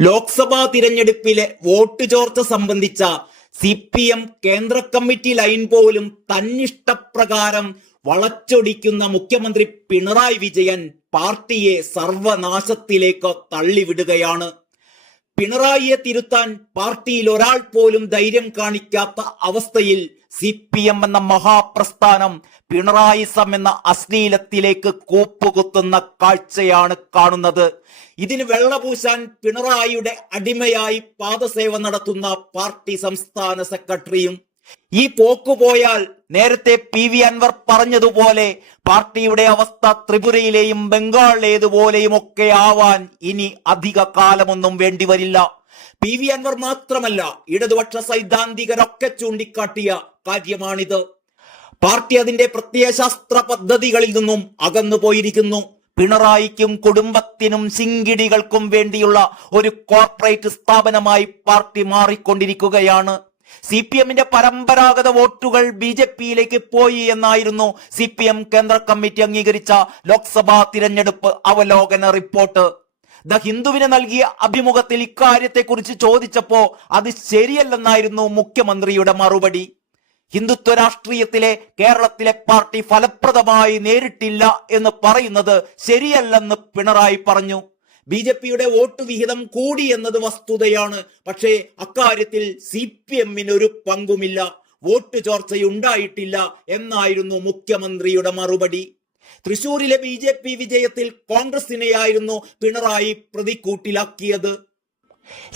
ലോക്സഭാ തിരഞ്ഞെടുപ്പിലെ വോട്ട് ചോർച്ച സംബന്ധിച്ച CPM കേന്ദ്ര കമ്മിറ്റി ലൈൻ പോലും തന്നിഷ്ടപ്രകാരം വളച്ചൊടിക്കുന്ന മുഖ്യമന്ത്രി പിണറായി വിജയൻ പാർട്ടിയെ സർവനാശത്തിലേക്ക് തള്ളിവിടുകയാണ്. പിണറായിയെ തിരുത്താൻ പാർട്ടിയിൽ ഒരാൾ പോലും ധൈര്യം കാണിക്കാത്ത അവസ്ഥയിൽ CPM എന്ന മഹാപ്രസ്ഥാനം പിണറായിസം എന്ന അശ്ലീലത്തിലേക്ക് കൂപ്പുകുത്തുന്ന കാഴ്ചയാണ് കാണുന്നത്. ഇതിന് വെള്ളപൂശാൻ പിണറായിയുടെ അടിമയായി പാദസേവ നടത്തുന്ന പാർട്ടി സംസ്ഥാന സെക്രട്ടറിയും. ഈ പോക്കുപോയാൽ നേരത്തെ PV അൻവർ പറഞ്ഞതുപോലെ പാർട്ടിയുടെ അവസ്ഥ ത്രിപുരയിലെയും ബംഗാളിലേതുപോലെയും ഒക്കെ ആവാൻ ഇനി അധിക കാലമൊന്നും വേണ്ടിവരില്ല. PV അൻവർ മാത്രമല്ല, ഇടതുപക്ഷ സൈദ്ധാന്തികരൊക്കെ ചൂണ്ടിക്കാട്ടിയ കാര്യമാണിത്. പാർട്ടി അതിന്റെ പ്രത്യയശാസ്ത്ര പദ്ധതികളിൽ നിന്നും അകന്നു പോയിരിക്കുന്നു. പിണറായിക്കും കുടുംബത്തിനും ശിങ്കിടികൾക്കും വേണ്ടിയുള്ള ഒരു കോർപ്പറേറ്റ് സ്ഥാപനമായി പാർട്ടി മാറിക്കൊണ്ടിരിക്കുകയാണ്. CPMന്റെ പരമ്പരാഗത വോട്ടുകൾ BJPയിലേക്ക് പോയി എന്നായിരുന്നു CPM കേന്ദ്ര കമ്മിറ്റി അംഗീകരിച്ച ലോക്സഭാ തിരഞ്ഞെടുപ്പ് അവലോകന റിപ്പോർട്ട്. ദ ഹിന്ദുവിന് നൽകിയ അഭിമുഖത്തിൽ ഇക്കാര്യത്തെക്കുറിച്ച് ചോദിച്ചപ്പോ അത് ശരിയല്ലെന്നായിരുന്നു മുഖ്യമന്ത്രിയുടെ മറുപടി. ഹിന്ദുത്വ രാഷ്ട്രീയത്തിലെ കേരളത്തിലെ പാർട്ടി ഫലപ്രദമായി നേരിട്ടില്ല എന്ന് പറയുന്നത് ശരിയല്ലെന്ന് പിണറായി പറഞ്ഞു. BJPയുടെ വോട്ട് വിഹിതം കൂടി എന്നത് വസ്തുതയാണ്. പക്ഷേ അക്കാര്യത്തിൽ CPMന് ഒരു പങ്കുമില്ല, വോട്ട് ചോർച്ചയുണ്ടായിട്ടില്ല എന്നായിരുന്നു മുഖ്യമന്ത്രിയുടെ മറുപടി. തൃശൂരിലെ BJP വിജയത്തിൽ കോൺഗ്രസിനെയായിരുന്നു പിണറായി പ്രതിക്കൂട്ടിലാക്കിയത്.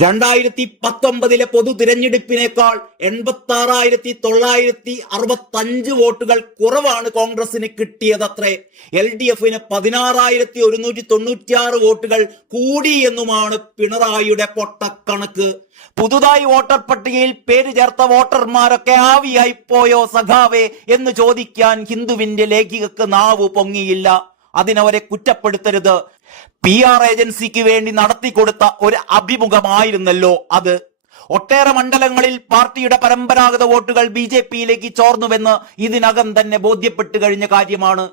2019 പൊതു തിരഞ്ഞെടുപ്പിനേക്കാൾ 86,965 വോട്ടുകൾ കുറവാണ് കോൺഗ്രസിന് കിട്ടിയതത്രേ. LDFന് 16,196 വോട്ടുകൾ കൂടി എന്നുമാണ് പിണറായിയുടെ പൊട്ടക്കണക്ക്. പുതുതായി വോട്ടർ പട്ടികയിൽ പേര് ചേർത്ത വോട്ടർമാരൊക്കെ ആവിയായി പോയോ സഖാവേ എന്ന് ചോദിക്കാൻ ഹിന്ദുവിന്റെ ലേഖികക്ക് നാവ് പൊങ്ങിയില്ല. അതിനവരെ കുറ്റപ്പെടുത്തരുത്. PR ഏജൻസിക്ക് വേണ്ടി നടത്തിക്കൊടുത്ത ഒരു അഭിമുഖമായിരുന്നല്ലോ അത്. ഒട്ടേറെ മണ്ഡലങ്ങളിൽ പാർട്ടിയുടെ പരമ്പരാഗത വോട്ടുകൾ BJPയിലേക്ക് ചോർന്നുവെന്ന് ഇതിനകം തന്നെ ബോധ്യപ്പെട്ടു കഴിഞ്ഞ കാര്യമാണ്.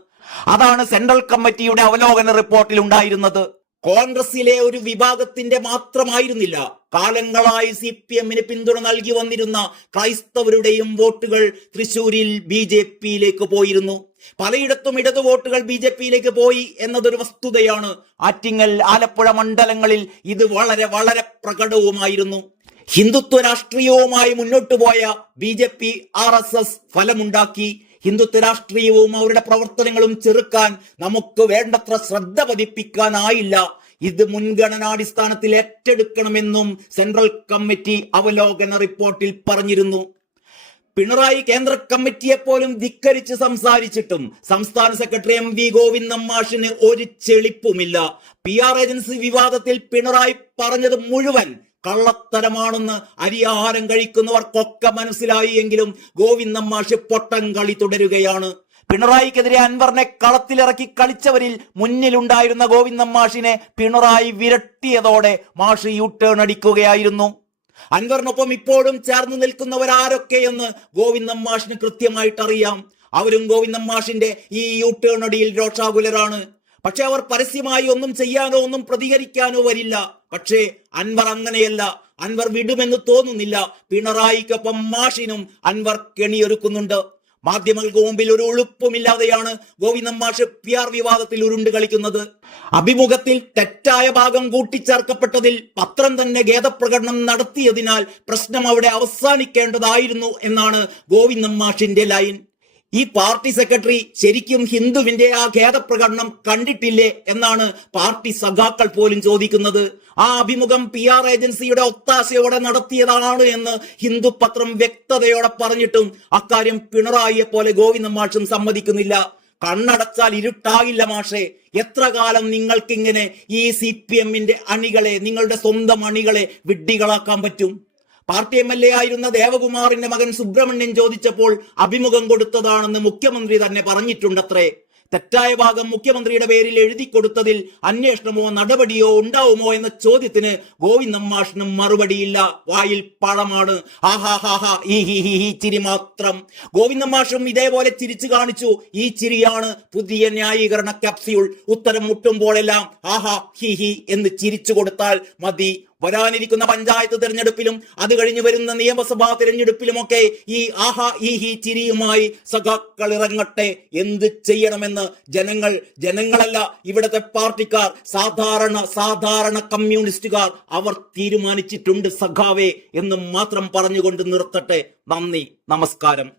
അതാണ് സെൻട്രൽ കമ്മിറ്റിയുടെ അവലോകന റിപ്പോർട്ടിൽ ഉണ്ടായിരുന്നത്. കോൺഗ്രസിലെ ഒരു വിഭാഗത്തിന്റെ മാത്രമായിരുന്നില്ല, കാലങ്ങളായി CPMന് പിന്തുണ നൽകി വന്നിരുന്ന ക്രൈസ്തവരുടെയും വോട്ടുകൾ തൃശൂരിൽ BJPയിലേക്ക് പോയിരുന്നു. പലയിടത്തും ഇടതു വോട്ടുകൾ BJPയിലേക്ക് പോയി എന്നതൊരു വസ്തുതയാണ്. ആറ്റിങ്ങൽ, ആലപ്പുഴ മണ്ഡലങ്ങളിൽ ഇത് വളരെ വളരെ പ്രകടവുമായിരുന്നു. ഹിന്ദുത്വ രാഷ്ട്രീയവുമായി മുന്നോട്ടു പോയ BJP RSS ഫലമുണ്ടാക്കി. ഹിന്ദുത്വ രാഷ്ട്രീയവും അവരുടെ പ്രവർത്തനങ്ങളും ചെറുക്കാൻ നമുക്ക് വേണ്ടത്ര ശ്രദ്ധ പതിപ്പിക്കാനായില്ല. ഇത് മുൻഗണനാടിസ്ഥാനത്തിൽ ഏറ്റെടുക്കണമെന്നും സെൻട്രൽ കമ്മിറ്റി അവലോകന റിപ്പോർട്ടിൽ പറഞ്ഞിരുന്നു. പിണറായി കേന്ദ്ര കമ്മിറ്റിയെ പോലും ധിക്കരിച്ച് സംസാരിച്ചിട്ടും സംസ്ഥാന സെക്രട്ടറി MV ഗോവിന്ദൻ മാഷിന് ഒരു ചെളിപ്പുമില്ല. PR ഏജൻസി വിവാദത്തിൽ പിണറായി പറഞ്ഞത് മുഴുവൻ കള്ളത്തരമാണെന്ന് അരിയാഹാരം കഴിക്കുന്നവർക്കൊക്കെ മനസ്സിലായി എങ്കിലും ഗോവിന്ദൻ മാഷ് പൊട്ടം കളി തുടരുകയാണ്. പിണറായിക്കെതിരെ അൻവറിനെ കളത്തിലിറക്കി കളിച്ചവരിൽ മുന്നിലുണ്ടായിരുന്ന ഗോവിന്ദൻ മാഷിനെ പിണറായി വിരട്ടിയതോടെ മാഷ് യൂട്ടേൺ അടിക്കുകയായിരുന്നു. അൻവറിനൊപ്പം ഇപ്പോഴും ചേർന്ന് നിൽക്കുന്നവരാരൊക്കെയെന്ന് ഗോവിന്ദൻ മാഷിന് കൃത്യമായിട്ട് അറിയാം. അവരും ഗോവിന്ദൻ മാഷിന്റെ ഈ യൂട്ടേൺ അടിയിൽ രോഷാകുലരാണ്. പക്ഷെ അവർ പരസ്യമായി ഒന്നും ചെയ്യാനോ ഒന്നും പ്രതികരിക്കാനോ വരില്ല. പക്ഷേ അൻവർ അങ്ങനെയല്ല. അൻവർ വിടുമെന്ന് തോന്നുന്നില്ല. പിണറായിക്കൊപ്പം മാഷിനും അൻവർ കെണിയൊരുക്കുന്നുണ്ട്. മാധ്യമങ്ങൾക്ക് മുമ്പിൽ ഒരു ഉളുപ്പുമില്ലാതെയാണ് ഗോവിന്ദൻ മാഷ് PR വിവാദത്തിൽ ഉരുണ്ട് കളിക്കുന്നത്. അഭിമുഖത്തിൽ തെറ്റായ ഭാഗം കൂട്ടിച്ചേർക്കപ്പെട്ടതിൽ പത്രം തന്നെ ഖേദപ്രകടനം നടത്തിയതിനാൽ പ്രശ്നം അവിടെ അവസാനിക്കേണ്ടതായിരുന്നു എന്നാണ് ഗോവിന്ദൻ മാഷിന്റെ ലൈൻ. ഈ പാർട്ടി സെക്രട്ടറി ശരിക്കും ഹിന്ദുവിന്റെ ആ ഖേദപ്രകടനം കണ്ടിട്ടില്ലേ എന്നാണ് പാർട്ടി സഖാക്കൾ പോലും ചോദിക്കുന്നത്. ആ അഭിമുഖം PR ഏജൻസിയുടെ ഒത്താശയോടെ നടത്തിയതാണ് എന്ന് ഹിന്ദു പത്രം വ്യക്തതയോടെ പറഞ്ഞിട്ടും അക്കാര്യം പിണറായിയെ പോലെ ഗോവിന്ദൻ മാഷും സമ്മതിക്കുന്നില്ല. കണ്ണടച്ചാൽ ഇരുട്ടാകില്ല മാഷേ. എത്ര കാലം നിങ്ങൾക്കിങ്ങനെ ഈ CPMന്റെ അണികളെ, നിങ്ങളുടെ സ്വന്തം അണികളെ വിഡ്ഢികളാക്കാൻ പറ്റും? പാർട്ടി MLA ആയിരുന്ന ദേവകുമാറിന്റെ മകൻ സുബ്രഹ്മണ്യൻ ചോദിച്ചപ്പോൾ അഭിമുഖം കൊടുത്തതാണെന്ന് മുഖ്യമന്ത്രി തന്നെ പറഞ്ഞിട്ടുണ്ടത്രേ. തെറ്റായ ഭാഗം മുഖ്യമന്ത്രിയുടെ പേരിൽ എഴുതി കൊടുത്തതിൽ അന്വേഷണമോ നടപടിയോ ഉണ്ടാവുമോ എന്ന ചോദ്യത്തിന് ഗോവിന്ദൻ മാഷിനും മറുപടിയില്ല. വായിൽ പഴമാണ്. ആഹാഹാഹാ ഈ ചിരി മാത്രം. ഗോവിന്ദൻ മാഷും ഇതേപോലെ ചിരിച്ചു കാണിച്ചു. ഈ ചിരിയാണ് പുതിയ ന്യായീകരണ ക്യാപ്സ്യൂൾ. ഉത്തരം മുട്ടുമ്പോഴെല്ലാം ആഹാ ഹി എന്ന് ചിരിച്ചു കൊടുത്താൽ മതി. വരാനിരിക്കുന്ന പഞ്ചായത്ത് തെരഞ്ഞെടുപ്പിലും അത് കഴിഞ്ഞ് വരുന്ന നിയമസഭാ തെരഞ്ഞെടുപ്പിലുമൊക്കെ ഈ ആഹാ ഈ ഹി ചിരിയുമായി സഖാക്കൾ ഇറങ്ങട്ടെ. എന്ത് ചെയ്യണമെന്ന് ജനങ്ങളല്ല, ഇവിടുത്തെ പാർട്ടിക്കാർ, സാധാരണ കമ്മ്യൂണിസ്റ്റുകാർ അവർ തീരുമാനിച്ചിട്ടുണ്ട് സഖാവേ എന്ന് മാത്രം പറഞ്ഞുകൊണ്ട് നിർത്തട്ടെ. നന്ദി, നമസ്കാരം.